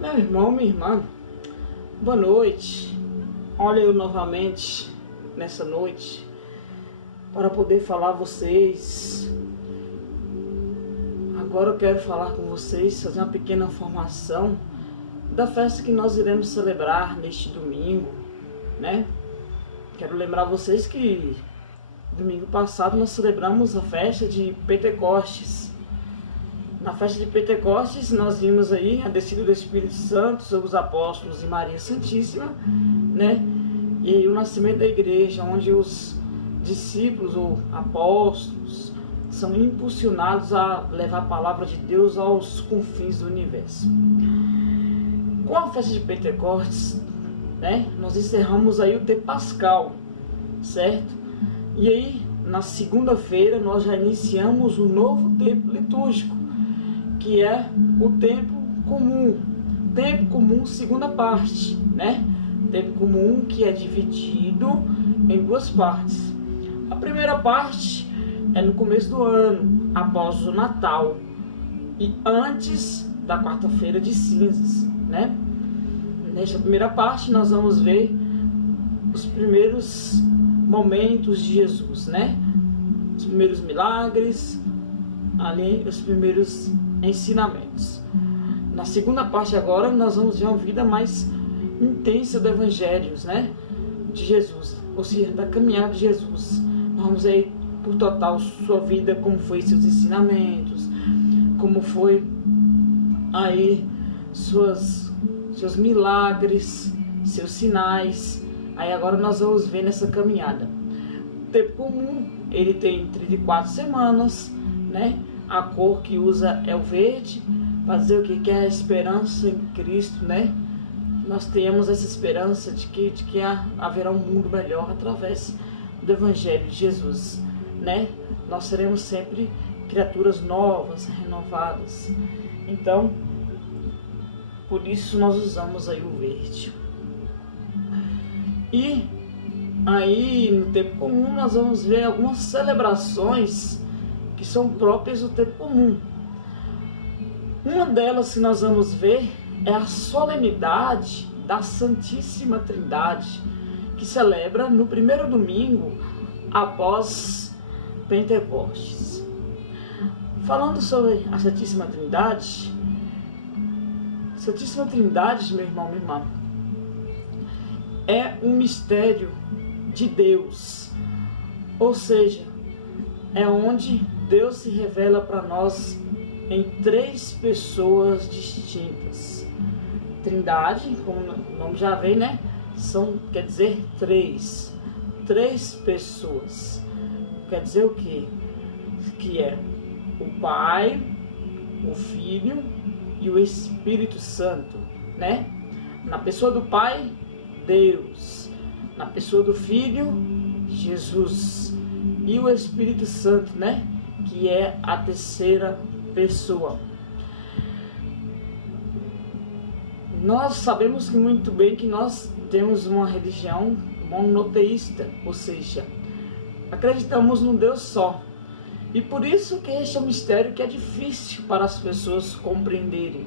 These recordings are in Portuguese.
Meu irmão, minha irmã, boa noite. Olha eu novamente nessa noite para poder falar a vocês. Agora eu quero falar com vocês, fazer uma pequena informação da festa que nós iremos celebrar neste domingo, né? Quero lembrar vocês que domingo passado nós celebramos a festa de Pentecostes. Na festa de Pentecostes nós vimos aí a descida do Espírito Santo sobre os apóstolos e Maria Santíssima, né? E aí o nascimento da igreja, onde os discípulos ou apóstolos são impulsionados a levar a palavra de Deus aos confins do universo. Com a festa de Pentecostes, né, nós encerramos aí o tempo pascal, certo? E aí, na segunda-feira, nós já iniciamos o novo tempo litúrgico, que é o tempo comum, segunda parte, né? Tempo comum que é dividido em duas partes. A primeira parte é no começo do ano, após o Natal e antes da quarta-feira de cinzas, né? Nesta primeira parte nós vamos ver os primeiros momentos de Jesus, né? Os primeiros milagres, ali os primeiros ensinamentos. Na segunda parte agora nós vamos ver uma vida mais intensa do Evangelho, né? De Jesus, ou seja, da caminhada de Jesus. Vamos ver por total sua vida, como foi seus ensinamentos, como foi aí seus milagres, seus sinais. Aí agora nós vamos ver nessa caminhada. O tempo comum, ele tem 34 semanas, né? A cor que usa é o verde, para dizer o que é a esperança em Cristo, né? Nós temos essa esperança de que haverá um mundo melhor através do Evangelho de Jesus, né? Nós seremos sempre criaturas novas, renovadas. Então, por isso nós usamos aí o verde. E aí, no tempo comum, nós vamos ver algumas celebrações que são próprias do tempo comum. Uma delas que nós vamos ver é a solenidade da Santíssima Trindade, que celebra no primeiro domingo após Pentecostes. Falando sobre a Santíssima Trindade, meu irmão, minha irmã, é um mistério de Deus, ou seja, é onde Deus se revela para nós em três pessoas distintas. Trindade, como o nome já vem, né? Quer dizer três pessoas. Quer dizer o quê? Que é o Pai, o Filho e o Espírito Santo, né? Na pessoa do Pai, Deus. Na pessoa do Filho, Jesus. E o Espírito Santo, né? Que é a terceira pessoa. Nós sabemos muito bem que nós temos uma religião monoteísta, ou seja, acreditamos num Deus só. E por isso que este é um mistério que é difícil para as pessoas compreenderem.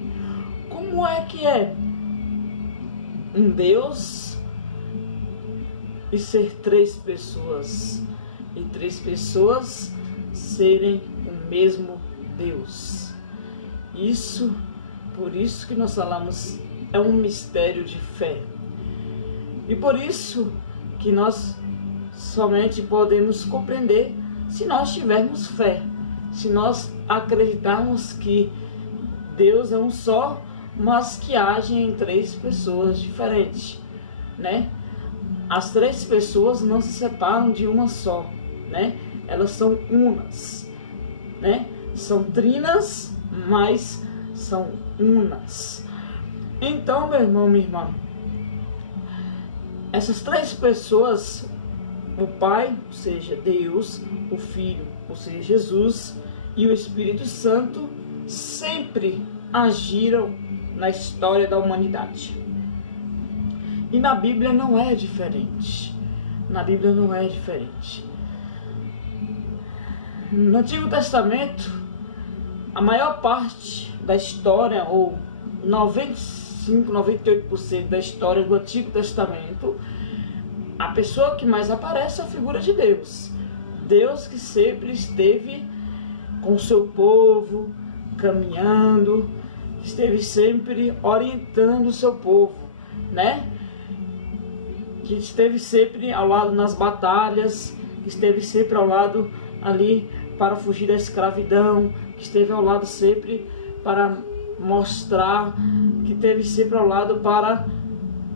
Como é que é um Deus e ser três pessoas? E três pessoas serem o mesmo Deus. Por isso que nós falamos, é um mistério de fé. E por isso que nós somente podemos compreender se nós tivermos fé, se nós acreditarmos que Deus é um só, mas que age em três pessoas diferentes, né? As três pessoas não se separam de uma só, né? Elas são unas, né? São trinas, mas são unas. Então, meu irmão, minha irmã, essas três pessoas, o Pai, ou seja, Deus, o Filho, ou seja, Jesus, e o Espírito Santo, sempre agiram na história da humanidade. E na Bíblia não é diferente. Na Bíblia não é diferente. No Antigo Testamento, a maior parte da história, ou 95% 95, 98% da história do Antigo Testamento, a pessoa que mais aparece é a figura de Deus. Deus que sempre esteve com o seu povo, caminhando, esteve sempre orientando o seu povo, né? Que esteve sempre ao lado nas batalhas, que esteve sempre ao lado ali para fugir da escravidão, que esteve ao lado sempre para mostrar, que esteve sempre ao lado para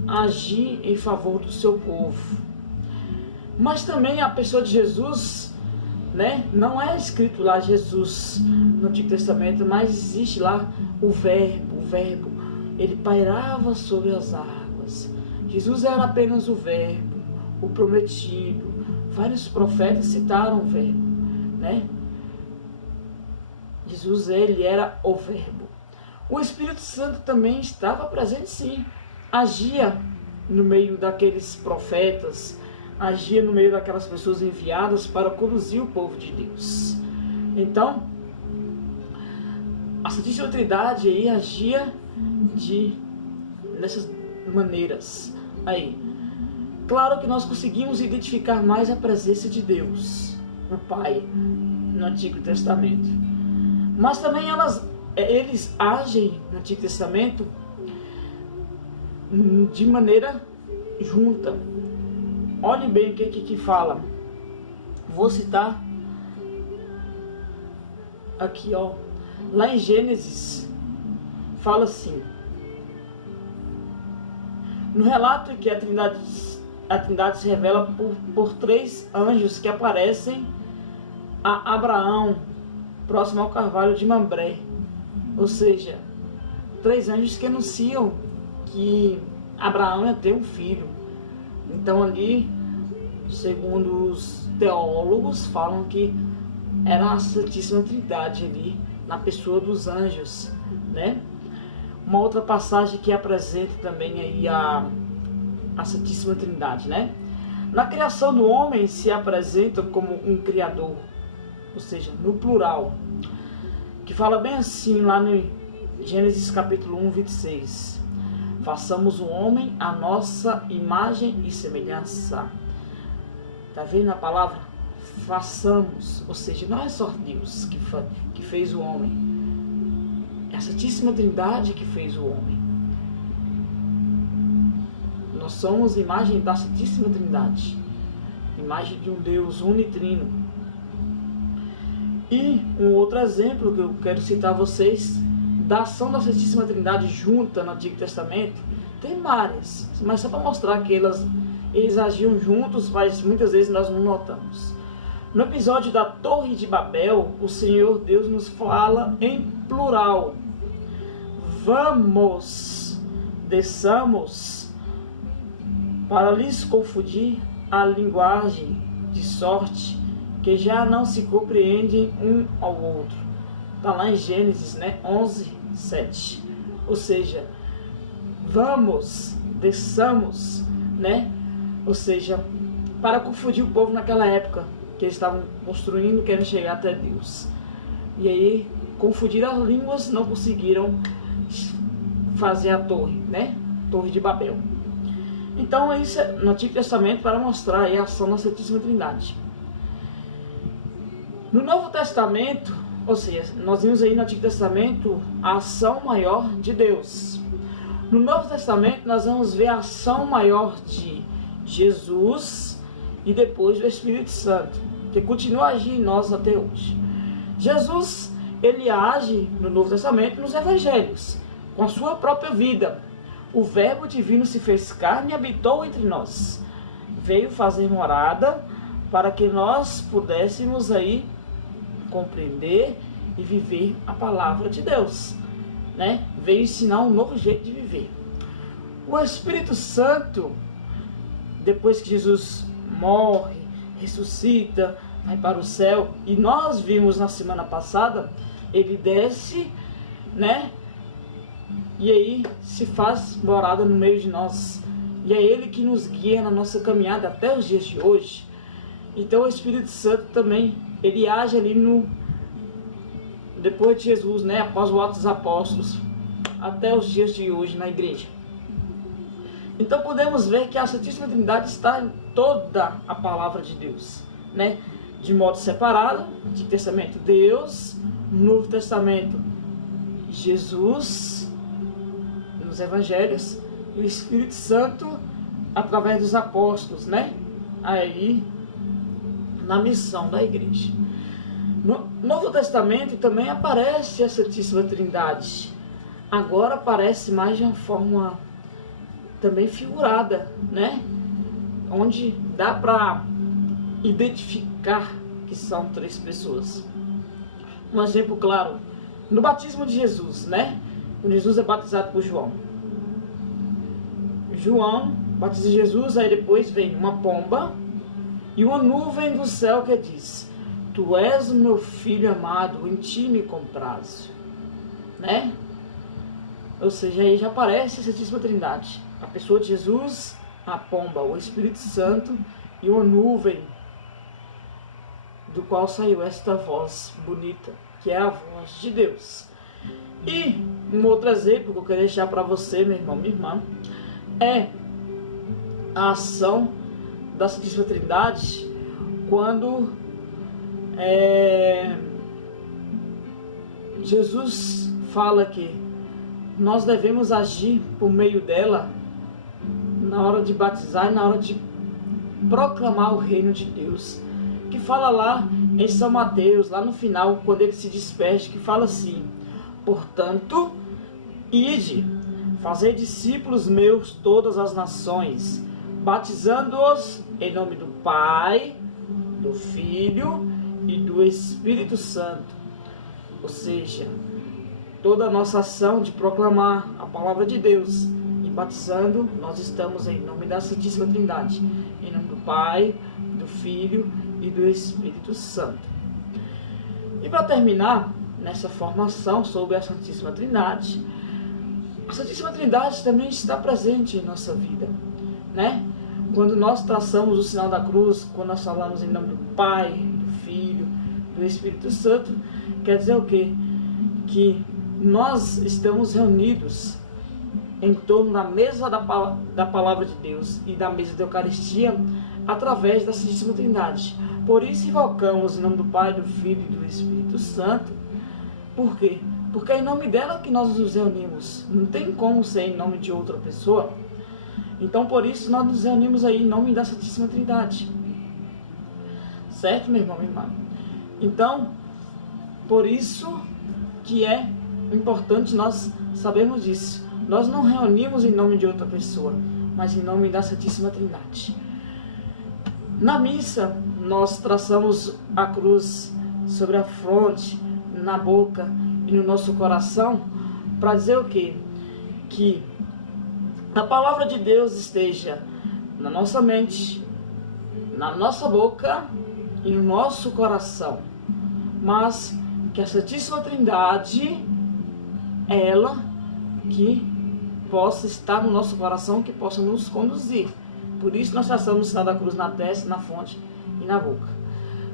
agir em favor do seu povo. Mas também a pessoa de Jesus, né? Não é escrito lá Jesus no Antigo Testamento, mas existe lá o verbo, ele pairava sobre as águas. Jesus era apenas o verbo, o prometido. Vários profetas citaram o verbo, né? Jesus, ele era o verbo. O Espírito Santo também estava presente, sim. Agia no meio daqueles profetas, agia no meio daquelas pessoas enviadas para conduzir o povo de Deus. Então, a Santíssima Trindade aí agia dessas maneiras aí. Claro que nós conseguimos identificar mais a presença de Deus, o Pai, no Antigo Testamento. Mas também eles agem no Antigo Testamento de maneira junta. Olhe bem o que fala. Vou citar aqui, ó. Lá em Gênesis, fala assim. No relato em que a Trindade se revela por 3 anjos que aparecem a Abraão, próximo ao carvalho de Mambré. Ou seja, 3 anjos que anunciam que Abraão ia ter um filho. Então ali, segundo os teólogos, falam que era a Santíssima Trindade ali, na pessoa dos anjos, né? Uma outra passagem que apresenta também aí a Santíssima Trindade, né? Na criação do homem se apresenta como um criador, ou seja, no plural, que fala bem assim lá no Gênesis capítulo 1, 26. Façamos o homem a nossa imagem e semelhança. Tá vendo a palavra? Façamos, ou seja, não é só Deus que fez o homem. É a Santíssima Trindade que fez o homem. Nós somos imagem da Santíssima Trindade. Imagem de um Deus unitrino. E um outro exemplo que eu quero citar a vocês, da ação da Santíssima Trindade junta no Antigo Testamento, tem várias, mas só para mostrar que eles agiam juntos, mas muitas vezes nós não notamos. No episódio da Torre de Babel, o Senhor Deus nos fala em plural. Vamos, desçamos, para lhes confundir a linguagem, de sorte que já não se compreendem um ao outro. Está lá em Gênesis, né? 11, 7. Ou seja, vamos, desçamos, né? Ou seja, para confundir o povo naquela época, que eles estavam construindo, querendo chegar até Deus. E aí, confundiram as línguas, não conseguiram fazer a torre, né? Torre de Babel. Então, isso é no Antigo Testamento para mostrar aí a ação da Santíssima Trindade. No Novo Testamento, ou seja, nós vimos aí no Antigo Testamento a ação maior de Deus. No Novo Testamento, nós vamos ver a ação maior de Jesus e depois do Espírito Santo, que continua a agir em nós até hoje. Jesus, ele age no Novo Testamento, nos Evangelhos, com a sua própria vida. O Verbo divino se fez carne e habitou entre nós. Veio fazer morada para que nós pudéssemos aí compreender e viver a palavra de Deus, né? Veio ensinar um novo jeito de viver. O Espírito Santo, depois que Jesus morre, ressuscita, vai para o céu, e nós vimos na semana passada, ele desce, né? E aí se faz morada no meio de nós. E é ele que nos guia na nossa caminhada até os dias de hoje. Então o Espírito Santo também, ele age ali depois de Jesus, né? Após o Atos dos Apóstolos, até os dias de hoje na igreja. Então podemos ver que a Santíssima Trindade está em toda a palavra de Deus, né? De modo separado, Antigo Testamento Deus, Novo Testamento Jesus, nos Evangelhos, e o Espírito Santo através dos apóstolos, né? Aí na missão da igreja. No Novo Testamento também aparece a Santíssima Trindade. Agora aparece mais de uma forma também figurada, né? Onde dá para identificar que são três pessoas. Um exemplo claro, no batismo de Jesus, né? Quando Jesus é batizado por João. João batiza Jesus, aí depois vem uma pomba e uma nuvem do céu que diz: Tu és o meu filho amado, em ti me comprazo, né? Ou seja, aí já aparece a Santíssima Trindade, a pessoa de Jesus, a pomba, o Espírito Santo e uma nuvem do qual saiu esta voz bonita, que é a voz de Deus. E um outro exemplo que eu quero deixar para você, meu irmão, minha irmã, é a ação da Santíssima Trindade quando Jesus fala que nós devemos agir por meio dela na hora de batizar e na hora de proclamar o reino de Deus, que fala lá em São Mateus, lá no final, quando ele se despede, que fala assim: portanto, ide, fazei discípulos meus todas as nações, batizando-os em nome do Pai, do Filho e do Espírito Santo. Ou seja, toda a nossa ação de proclamar a palavra de Deus e batizando, nós estamos em nome da Santíssima Trindade, em nome do Pai, do Filho e do Espírito Santo. E para terminar nessa formação sobre a Santíssima Trindade, a Santíssima Trindade também está presente em nossa vida, né? Quando nós traçamos o sinal da cruz, quando nós falamos em nome do Pai, do Filho, do Espírito Santo, quer dizer o quê? Que nós estamos reunidos em torno da mesa da palavra de Deus e da mesa da Eucaristia através da Santíssima Trindade. Por isso invocamos em nome do Pai, do Filho e do Espírito Santo. Por quê? Porque é em nome dela que nós nos reunimos. Não tem como ser em nome de outra pessoa. Então por isso nós nos reunimos aí em nome da Santíssima Trindade. Certo, meu irmão, minha irmã? Então, por isso que é importante nós sabermos disso. Nós não reunimos em nome de outra pessoa, mas em nome da Santíssima Trindade. Na missa, nós traçamos a cruz sobre a fronte, na boca e no nosso coração, para dizer o quê? Que a palavra de Deus esteja na nossa mente, na nossa boca e no nosso coração. Mas que a Santíssima Trindade, ela que possa estar no nosso coração, que possa nos conduzir. Por isso nós traçamos o sinal da cruz na testa, na fronte e na boca.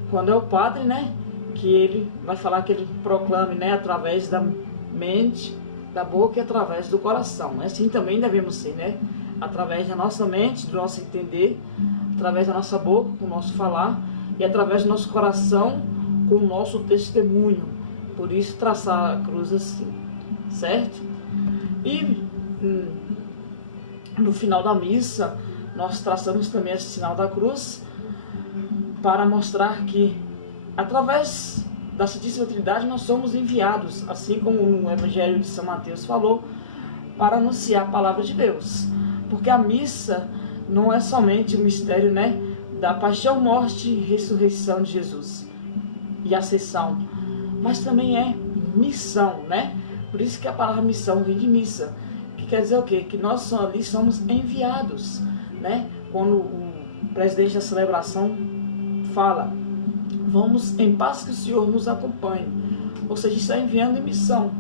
Quando é o padre, né, que ele vai falar, que ele proclame, né, através da mente, da boca e através do coração. Assim também devemos ser, né, através da nossa mente, do nosso entender, através da nossa boca, com o nosso falar, e através do nosso coração, com o nosso testemunho. Por isso traçar a cruz assim, certo? E no final da missa, nós traçamos também esse sinal da cruz para mostrar que, através da Santíssima Trindade, nós somos enviados, assim como no Evangelho de São Mateus falou, para anunciar a palavra de Deus. Porque a missa não é somente o mistério, né, da paixão, morte e ressurreição de Jesus e ascensão, mas também é missão, né? Por isso que a palavra missão vem de missa, que quer dizer o quê? Que nós ali somos enviados, né? Quando o presidente da celebração fala: vamos em paz, que o Senhor nos acompanhe. Ou seja, está enviando em missão.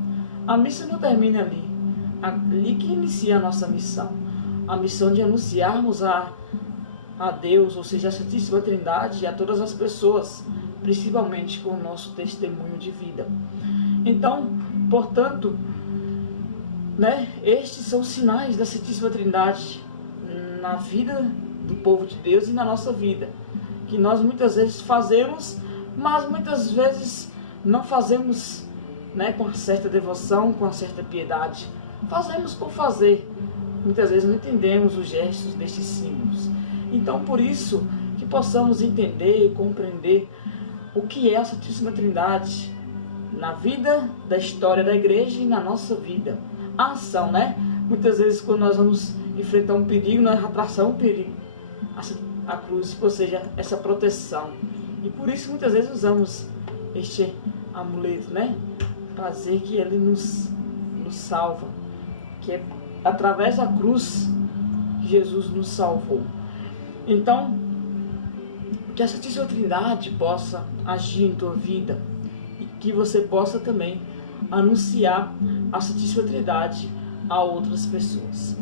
A missa não termina ali. Ali que inicia a nossa missão. A missão de anunciarmos a Deus, ou seja, a Santíssima Trindade, e a todas as pessoas, principalmente com o nosso testemunho de vida. Então, portanto, né? Estes são os sinais da Santíssima Trindade na vida do povo de Deus e na nossa vida, que nós muitas vezes fazemos, mas muitas vezes não fazemos, né, com uma certa devoção, com uma certa piedade. Fazemos por fazer. Muitas vezes não entendemos os gestos destes símbolos. Então, por isso, que possamos entender e compreender o que é a Santíssima Trindade na vida, da história da igreja e na nossa vida. A ação, né? Muitas vezes, quando nós vamos enfrentar um perigo, nós atraçamos um perigo. A cruz, ou seja, essa proteção. E por isso, muitas vezes, usamos este amuleto, né? Para dizer que ele nos salva. Que é através da cruz que Jesus nos salvou. Então, que a Santíssima Trindade possa agir em tua vida e que você possa também anunciar a Santíssima Trindade a outras pessoas.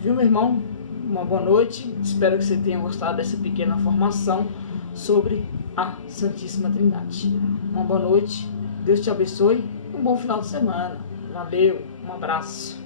Viu, meu irmão? Uma boa noite. Espero que você tenha gostado dessa pequena formação sobre a Santíssima Trindade. Uma boa noite. Deus te abençoe e um bom final de semana. Valeu, um abraço.